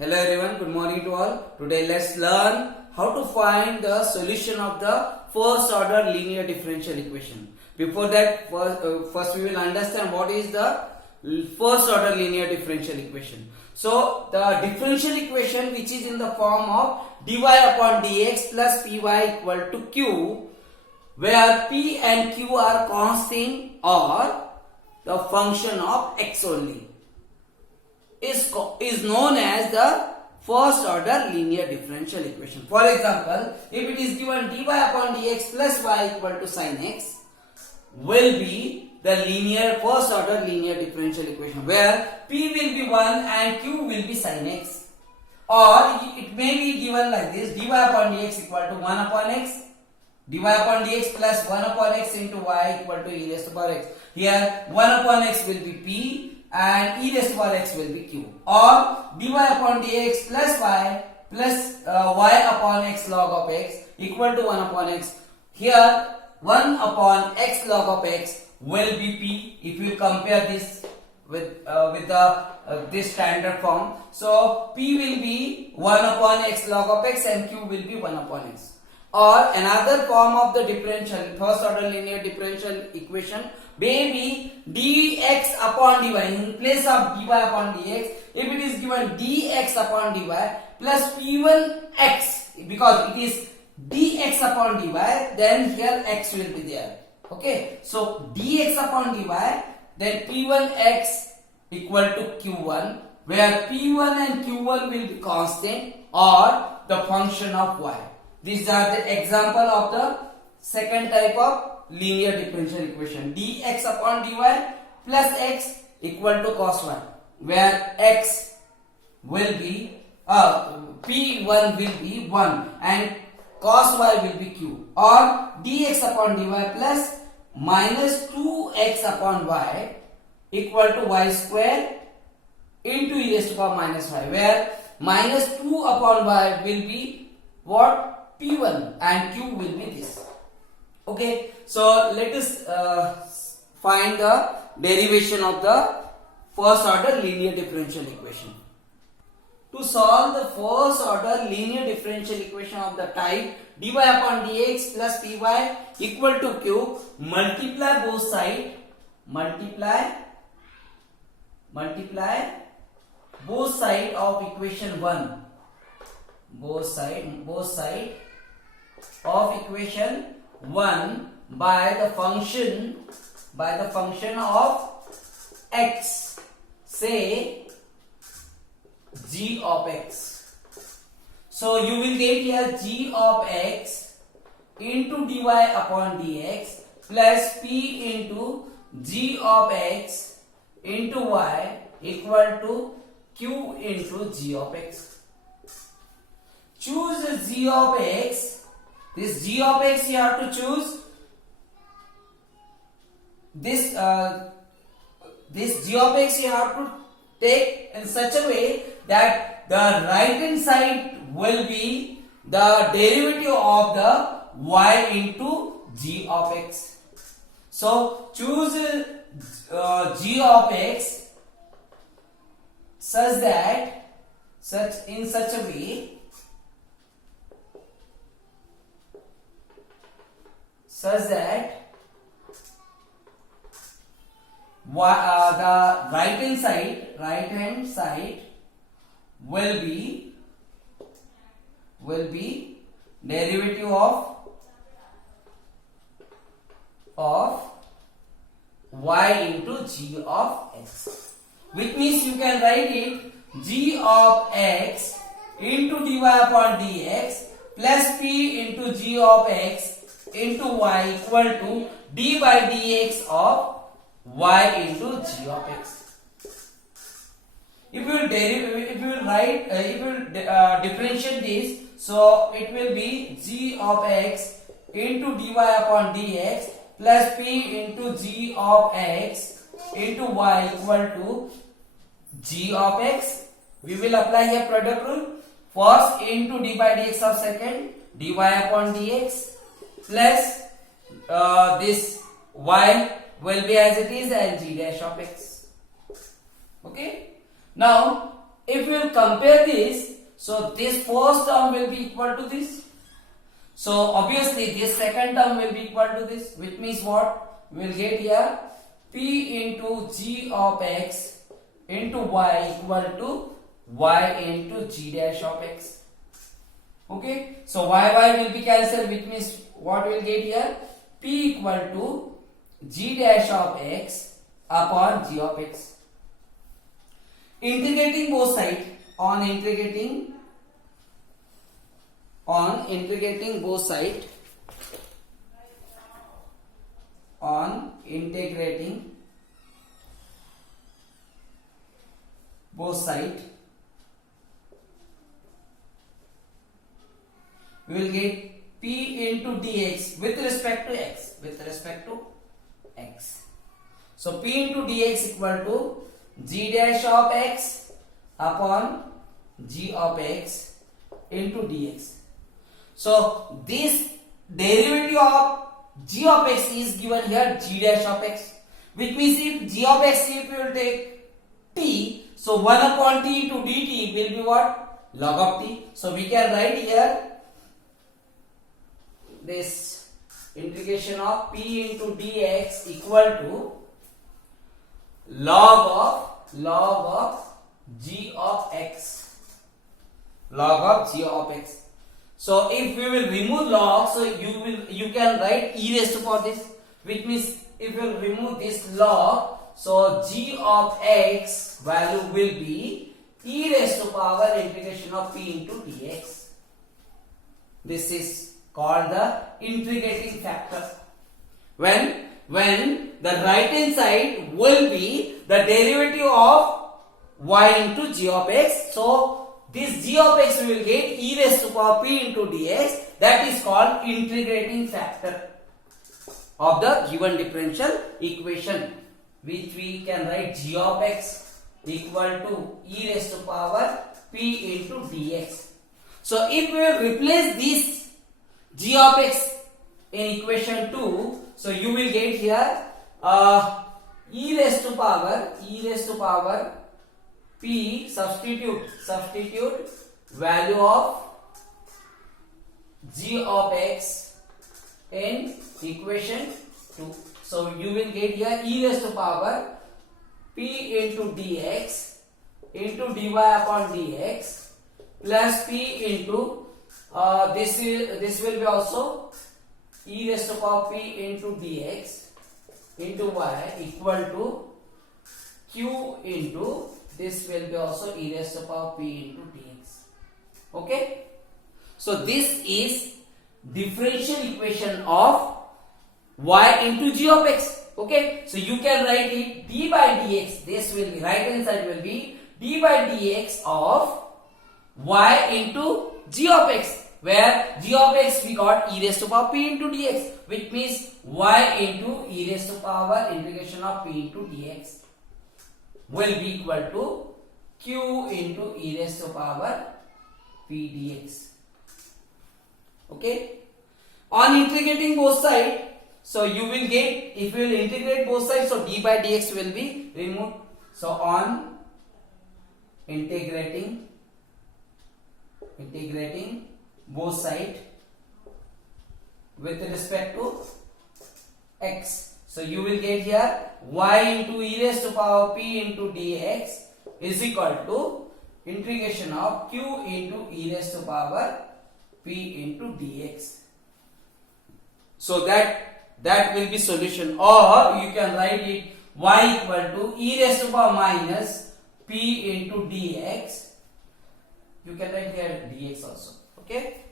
Hello everyone, good morning to all. Today let's learn how to find the solution of the first order linear differential equation. Before that, first we will understand what is the first order linear differential equation. So the differential equation which is in the form of dy upon dx plus py equal to q, where p and q are constant or the function of x only, is known as the first order linear differential equation. For example, if it is given dy upon dx plus y equal to sin x, will be the first order linear differential equation, where p will be 1 and q will be sin x. Or it may be given like this: dy upon dx equal to 1 upon x, dy upon dx plus 1 upon x into y equal to e raised to power x. Here 1 upon x will be p and e raised to power x will be q. Or dy upon dx plus y plus y upon x log of x equal to 1 upon x. Here 1 upon x log of x will be p if you compare this with this standard form. So p will be 1 upon x log of x and q will be 1 upon x. Or another form of the differential first order linear differential equation may be dx upon dy. In place of dy upon dx, if it is given dx upon dy plus p1x, because it is dx upon dy, then here x will be there. Okay, so dx upon dy, then p1x equal to q1, where p1 and q1 will be constant or the function of y. These are the example of the second type of linear differential equation: dx upon dy plus x equal to cos y, where x will be p1 will be 1 and cos y will be q. Or dx upon dy plus minus 2x upon y equal to y square into e raised to power minus y, where minus 2 upon y will be what? P1 and q will be this. Okay, so let us find the derivation of the first order linear differential equation. To solve the first order linear differential equation of the type dy upon dx plus py equal to q, multiply both sides, multiply both sides of equation 1, both side of equation 1 by the function of x, say g of x. So you will get here g of x into dy upon dx plus p into g of x into y equal to q into g of x. Choose g of x. This g of x you have to choose. This g of x you have to take in such a way that the right hand side will be the derivative of the y into g of x. So choose g of x in such a way that the right hand side will be derivative of y into g of x, which means you can write it g of x into dy upon dx plus p into g of x into y equal to d by dx of y into g of x. If you will differentiate this, so it will be g of x into dy upon dx plus p into g of x into y equal to g of x. We will apply here product rule. First into d by dx of second, dy upon dx plus this y will be as it is and g dash of x. Okay. Now if we will compare this, so this first term will be equal to this. So obviously this second term will be equal to this, which means what? We will get here p into g of x into y equal to y into g dash of x. Okay, so y will be cancelled, which means what we will get here? P equal to g dash of x upon g of x. Integrating both sides, on integrating both sides, on integrating both sides, we will get p into dx with respect to x, So p into dx equal to g dash of x upon g of x into dx. So this derivative of g of x is given here g dash of x, which means if g of x, if we will take t, so 1 upon t into dt will be what? Log of t. So we can write here this integration of p into dx equal to log of g of x, So if we will remove log, so you can write e raised to power this, which means if we will remove this log, so g of x value will be e raised to power integration of p into dx. This is called the integrating factor. When the right hand side will be the derivative of y into g of x, so this g of x we will get e raised to power p into dx. That is called integrating factor of the given differential equation, which we can write g of x equal to e raised to power p into dx. So if we will replace this g of x in equation 2, so you will get here e raised to power p, substitute value of g of x in equation 2. So you will get here e raised to power p into dx into dy upon dx plus p into this will be also e raised to power p into dx into y equal to q into this will be also e raised to power p into dx. Okay, so this is differential equation of y into g of x. Okay, so you can write it d by dx. This will be right hand side will be d by dx of y into g of x, where g of x we got e raised to power p into dx, which means y into e raised to power integration of p into dx will be equal to q into e raised to power p dx. Okay, on integrating both sides, so you will get, if you will integrate both sides, so d by dx will be removed. So on integrating both sides with respect to x, so you will get here y into e raised to power p into dx is equal to integration of q into e raised to power p into dx. So that will be solution, or you can write it y equal to e raised to power minus p into dx. You can write here dx also. Okay,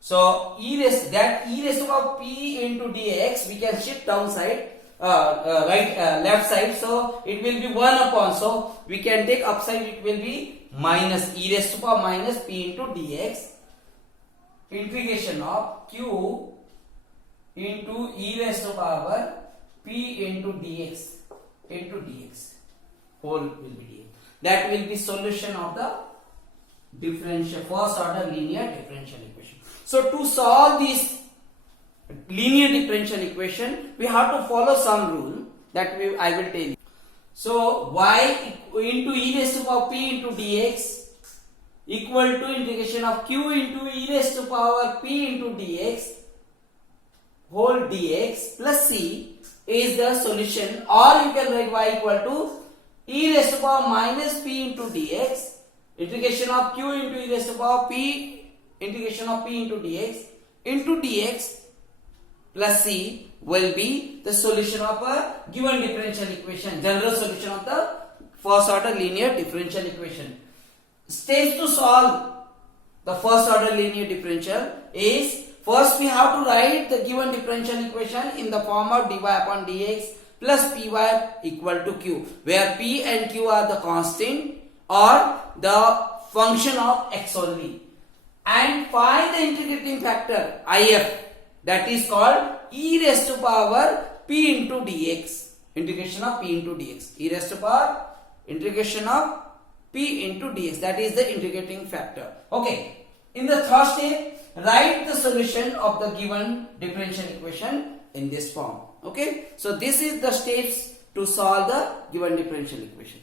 so e raised to power p into dx we can shift downside, left side, so it will be 1 upon, so we can take upside, it will be minus e raised to power minus p into dx integration of q into e raised to power p into dx whole will be dx. That will be solution of the differential first order linear differential equation. So to solve this linear differential equation, we have to follow some rule that I will tell you. So y into e raised to power p into dx equal to integration of q into e raised to power p into dx whole dx plus c is the solution, or you can write y equal to e raised to power minus p into dx integration of q into e raised to power p integration of p into dx plus c will be the solution of a given differential equation, general solution of the first order linear differential equation. Steps to solve the first order linear differential is, first we have to write the given differential equation in the form of dy upon dx plus py equal to q, where p and q are the constant or the function of x only, and find the integrating factor if, that is called e raised to power p into dx, integration of p into dx, e raised to power integration of p into dx, that is the integrating factor. Okay, in the third step, write the solution of the given differential equation in this form. Okay, so this is the steps to solve the given differential equation.